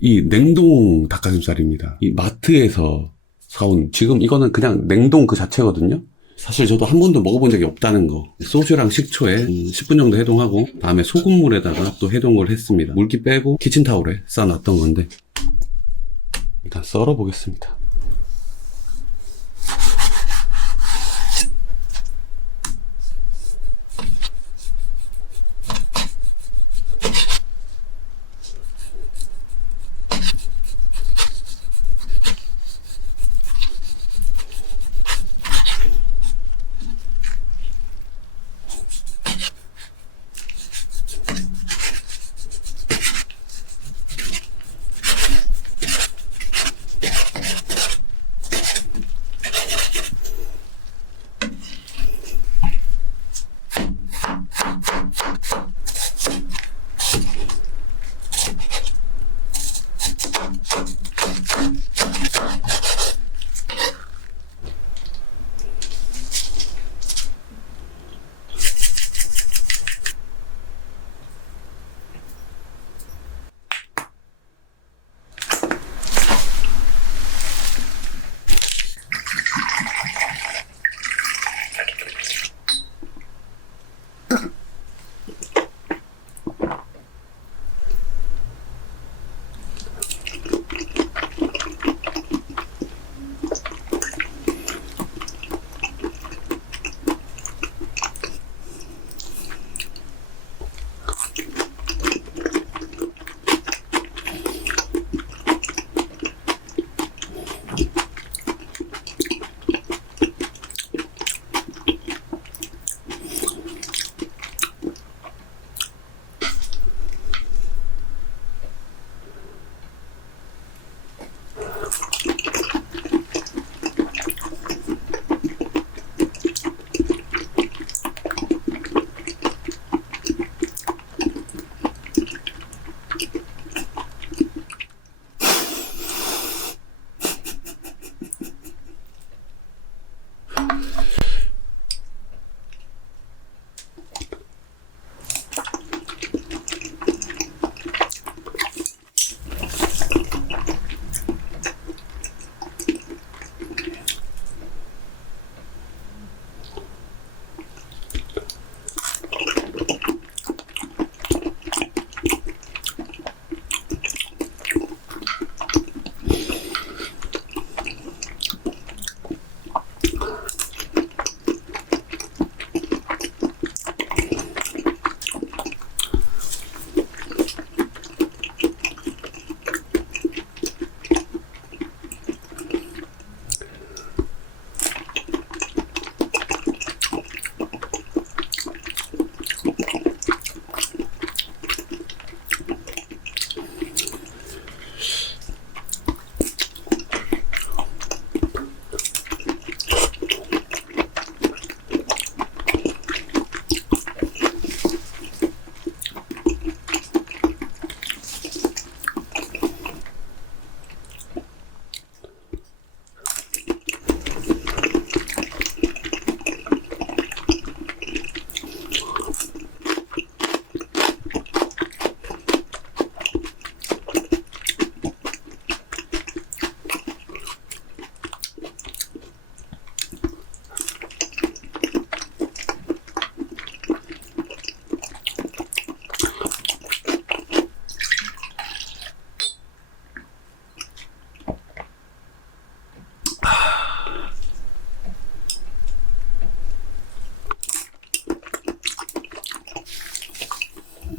이 냉동 닭가슴살입니다. 이 마트에서 사온, 지금 이거는 그냥 냉동 그 자체거든요. 사실 저도 한 번도 먹어본 적이 없다는 거. 소주랑 식초에 10분 정도 해동하고 다음에 소금물에다가 또 해동을 했습니다. 물기 빼고 키친타올에 싸놨던 건데 일단 썰어 보겠습니다.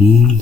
음.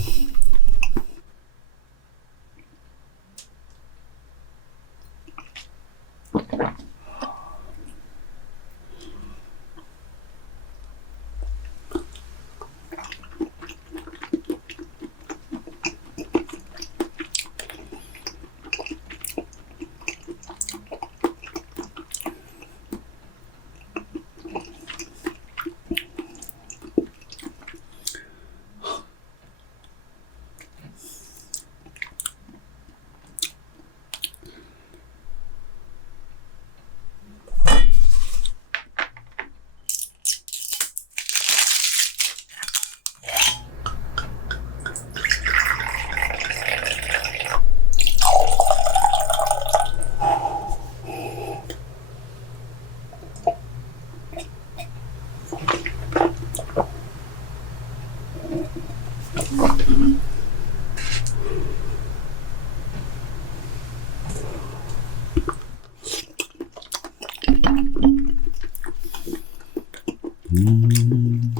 음.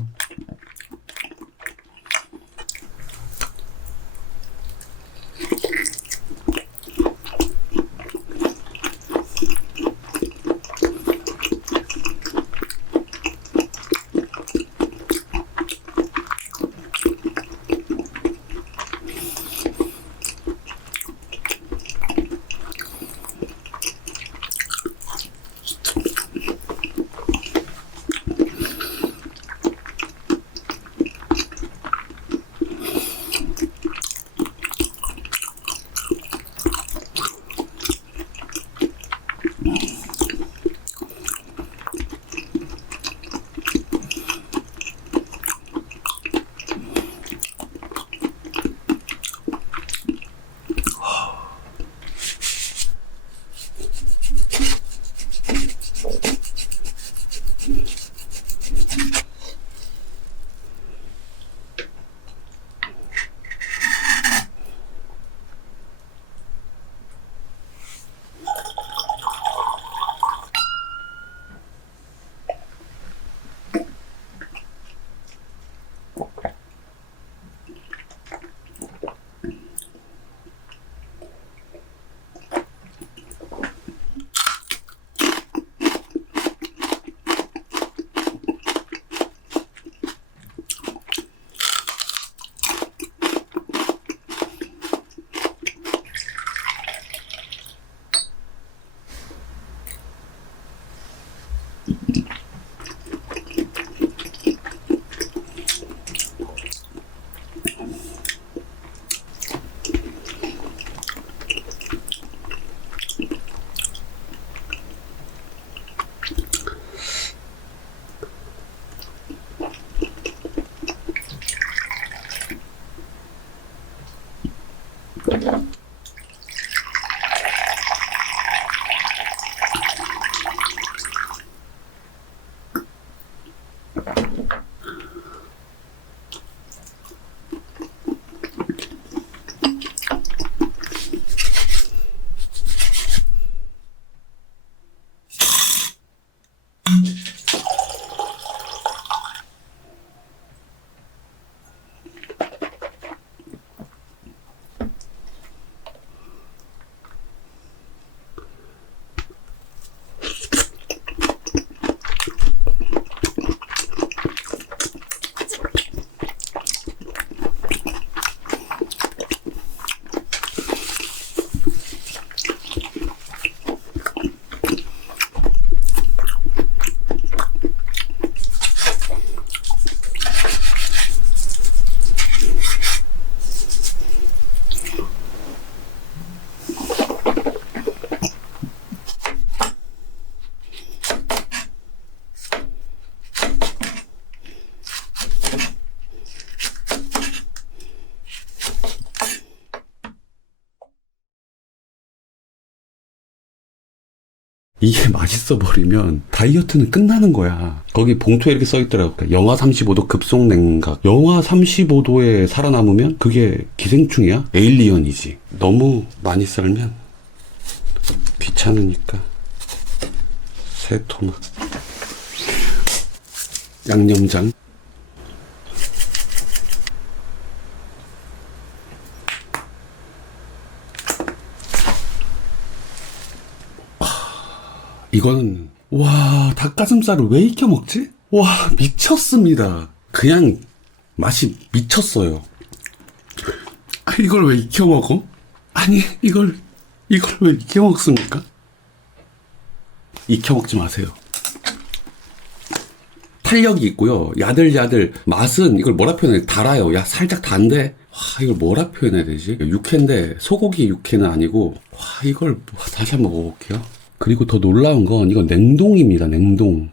이게 맛있어 버리면 다이어트는 끝나는 거야. 거기 봉투에 이렇게 써 있더라고. 그러니까 영하 35도 급속 냉각. 영하 35도에 살아남으면 그게 기생충이야? 에일리언이지. 너무 많이 썰면 귀찮으니까 새 토막, 양념장. 이거는 와, 닭가슴살을 왜 익혀 먹지? 와, 미쳤습니다. 그냥 맛이 미쳤어요. 아, 이걸 왜 익혀 먹어? 아니, 이걸 왜 익혀 먹습니까? 익혀 먹지 마세요. 탄력이 있고요. 야들야들. 맛은 이걸 뭐라 표현해? 달아요. 야, 살짝 단데. 와, 이걸 뭐라 표현해야 되지? 육회인데 소고기 육회는 아니고. 와, 이걸 다시 한번 먹어볼게요. 그리고 더 놀라운 건 이건 냉동입니다. 냉동.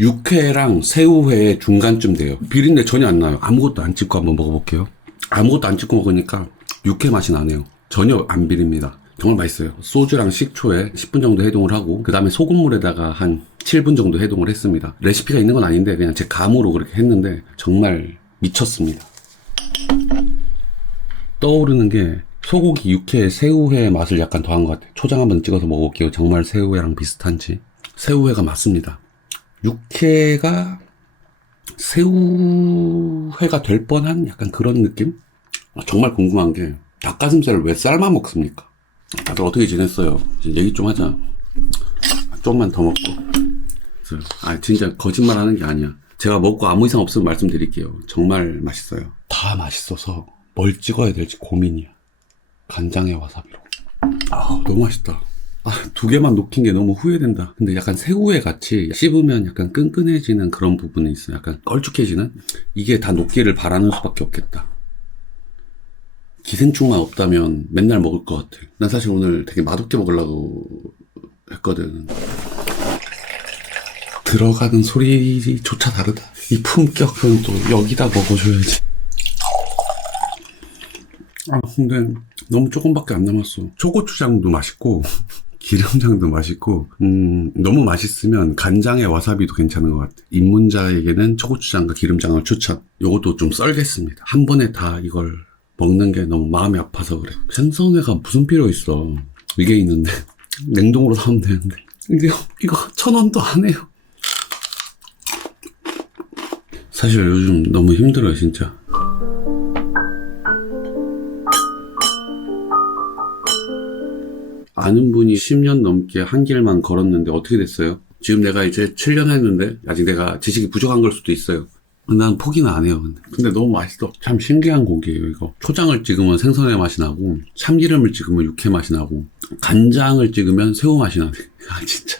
육회랑 새우회 중간쯤 돼요. 비린내 전혀 안 나요. 아무것도 안 찍고 한번 먹어볼게요. 아무것도 안 찍고 먹으니까 육회 맛이 나네요. 전혀 안 비립니다. 정말 맛있어요. 소주랑 식초에 10분 정도 해동을 하고 그 다음에 소금물에다가 한 7분 정도 해동을 했습니다. 레시피가 있는 건 아닌데 그냥 제 감으로 그렇게 했는데 정말 미쳤습니다. 떠오르는 게 소고기 육회, 새우회 맛을 약간 더한 것 같아요. 초장 한번 찍어서 먹어볼게요. 정말 새우회랑 비슷한지. 새우회가 맞습니다. 육회가 새우회가 될 뻔한 약간 그런 느낌? 정말 궁금한 게 닭가슴살을 왜 삶아 먹습니까? 다들 어떻게 지냈어요? 이제 얘기 좀 하자. 좀만 더 먹고. 진짜 거짓말 하는 게 아니야. 제가 먹고 아무 이상 없으면 말씀드릴게요. 정말 맛있어요. 다 맛있어서 뭘 찍어야 될지 고민이야. 간장에 와사비로. 너무 맛있다. 두 개만 녹힌 게 너무 후회된다. 근데 약간 새우회 같이 씹으면 약간 끈끈해지는 그런 부분이 있어요. 약간 걸쭉해지는? 이게 다 녹기를 바라는 수밖에 없겠다. 기생충만 없다면 맨날 먹을 것 같아. 난 사실 오늘 되게 맛없게 먹으려고 했거든. 들어가는 소리조차 다르다. 이 품격은 또 여기다 먹어줘야지. 근데 너무 조금밖에 안 남았어. 초고추장도 맛있고 기름장도 맛있고 너무 맛있으면 간장에 와사비도 괜찮은 것 같아. 입문자에게는 초고추장과 기름장을 추천. 요것도 좀 썰겠습니다. 한 번에 다 이걸 먹는 게 너무 마음이 아파서 그래. 생선회가 무슨 필요 있어. 이게 있는데 냉동으로 사면 되는데 이거 1,000원도 안 해요. 사실 요즘 너무 힘들어요 진짜. 아는 분이 10년 넘게 한 길만 걸었는데 어떻게 됐어요? 지금 내가 이제 7년 했는데 아직 내가 지식이 부족한 걸 수도 있어요. 난 포기는 안 해요. 근데 너무 맛있어. 참 신기한 고기예요 이거. 초장을 찍으면 생선회 맛이 나고 참기름을 찍으면 육회 맛이 나고 간장을 찍으면 새우 맛이 나네. 진짜